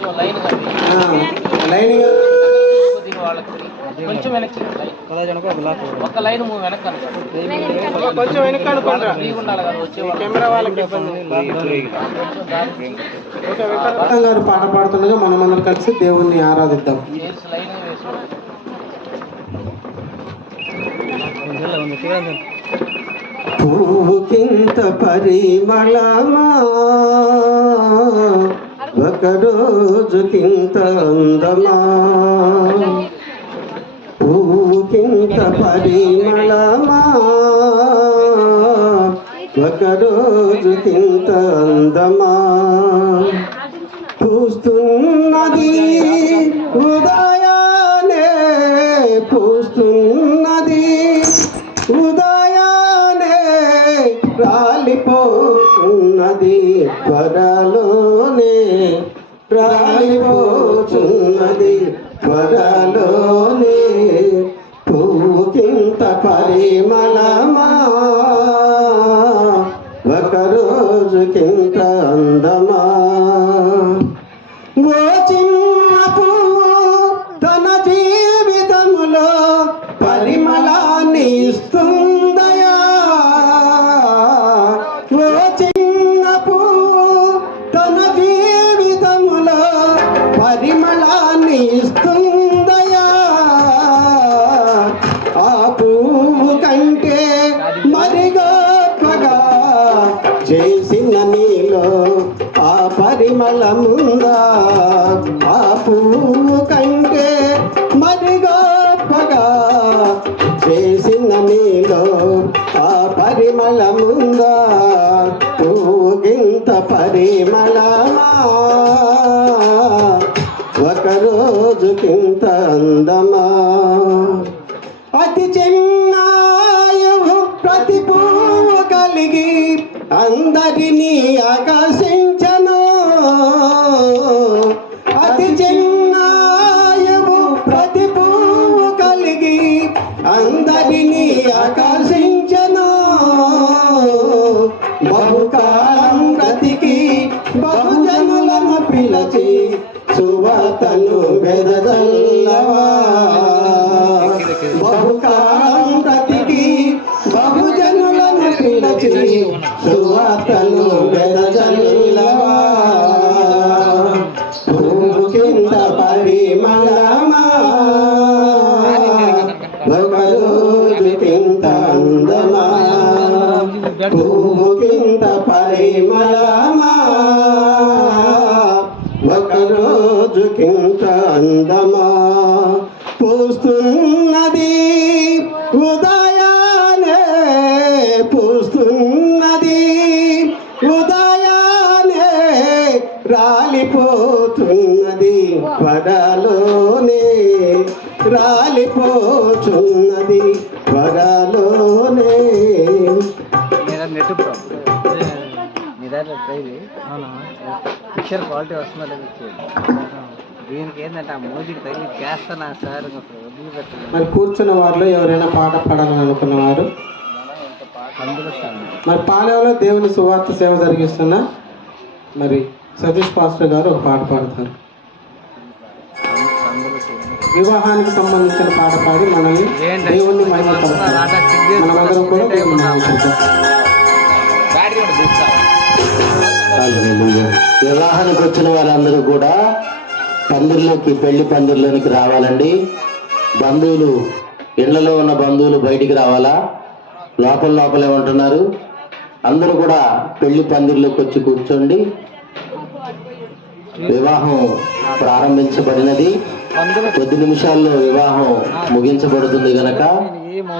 కొంచెం లైన్ కానీ లైనింగ్ కొద్దిగా వాళ్ళకి కొంచెం వెనక్కి లైన్. ఒక లైన్ మూవ్ వెనక్కి అనుకోండి. కొంచెం వెనక అనుకోండి ఫ్రీగా ఉండాలి కదా వచ్చే కెమెరా వాళ్ళకి ఇబ్బంది కొంచెం దారి ఓకే వెంకటరత్నం గారు పాట పాడుతుండగా మనమందరం కలిసి దేవుణ్ణి ఆరాధిద్దాం. లైన్ పువ్వుకింత పరిమళమా? ఒక రోజుకింత అందమా? పువ్వుకింత పరిమళమా? ఒక రోజుకింత అందమా? పూస్తున్నది పువ్వు కంటే మరి గొప్పగా చేసిన నీలో ఆ పరిమళముందా పువ్వుకింత పరిమళమా? ఒక రోజుకింత అందమా? అతి చిన్న ప్రతి పువ్వు కలిగి అందరినీ ఆకర్షించను పిలచి సువతను వెదజల్లవా. బహుకాలం బ్రతికి బహుజనులను పిలచి సువతను వెదజల్లవా. పువ్వు కింద పరిమళమా ఒక కింద అందమా. అందమా పూస్తున్నది ఉదయానే పూస్తున్నది ఉదయానే రాలిపోతున్నది త్వరలోనే రాలిపోతున్నది త్వరలోనే నెట్ మీ దాంట్లో ట్రై పిక్చర్ క్వాలిటీ వస్తుందా లేదా? దీనికి ఏంటంటే ఆ మ్యూజిక్ తగిలి చేస్తానా సార్ మరి కూర్చున్న వారిలో ఎవరైనా పాట పాడాలని అనుకున్నవారు? మరి పాలెంలో దేవుని సువార్త సేవ జరిగిస్తున్న మరి సతీష్ పాస్టర్ గారు ఒక పాట పాడతారు. వివాహానికి సంబంధించిన పాట పాడి మనల్ని దేవుణ్ణి మహిమపడతారు మనమందరం కూడా దేవుని. వివాహానికి వచ్చిన వారందరూ కూడా పందిర్లోకి పెళ్ళి పందిర్లోనికి రావాలండి. బంధువులు ఇళ్ళలో ఉన్న బంధువులు బయటికి రావాలా? లోపల లోపలే ఉంటున్నారు. అందరూ కూడా పెళ్ళి పందిర్లోకి వచ్చి కూర్చోండి. వివాహం ప్రారంభించబడినది. కొద్ది నిమిషాల్లో వివాహం ముగించబడుతుంది గనక.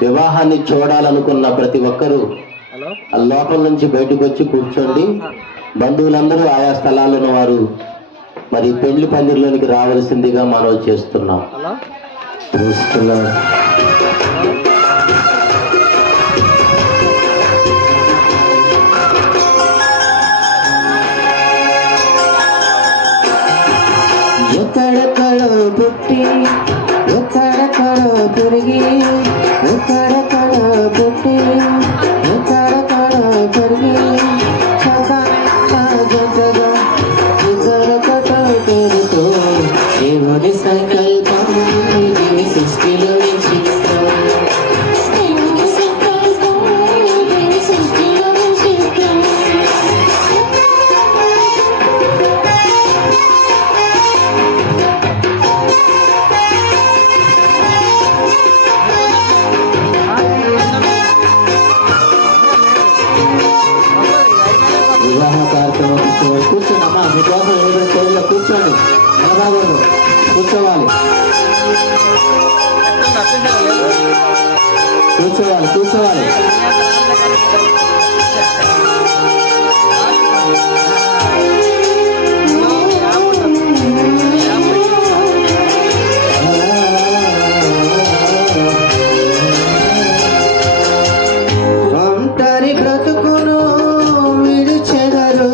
వివాహాన్ని చూడాలనుకున్న ప్రతి ఒక్కరూ ఆ లోపల నుంచి బయటకు వచ్చి కూర్చోండి. బంధువులందరూ ఆయా స్థలాల్లో వారు మరి పెళ్ళి పందిరిలోనికి రావాల్సిందిగా మనవి చేస్తున్నాం. ఎక్కడెక్కడో పుట్టి ఎక్కడెక్కడో పెరిగి ఎక్కడెక్కడో కూర్చోవాలి కూర్చోవాలి. ఒంటరి బ్రతుకును విడిచెదరు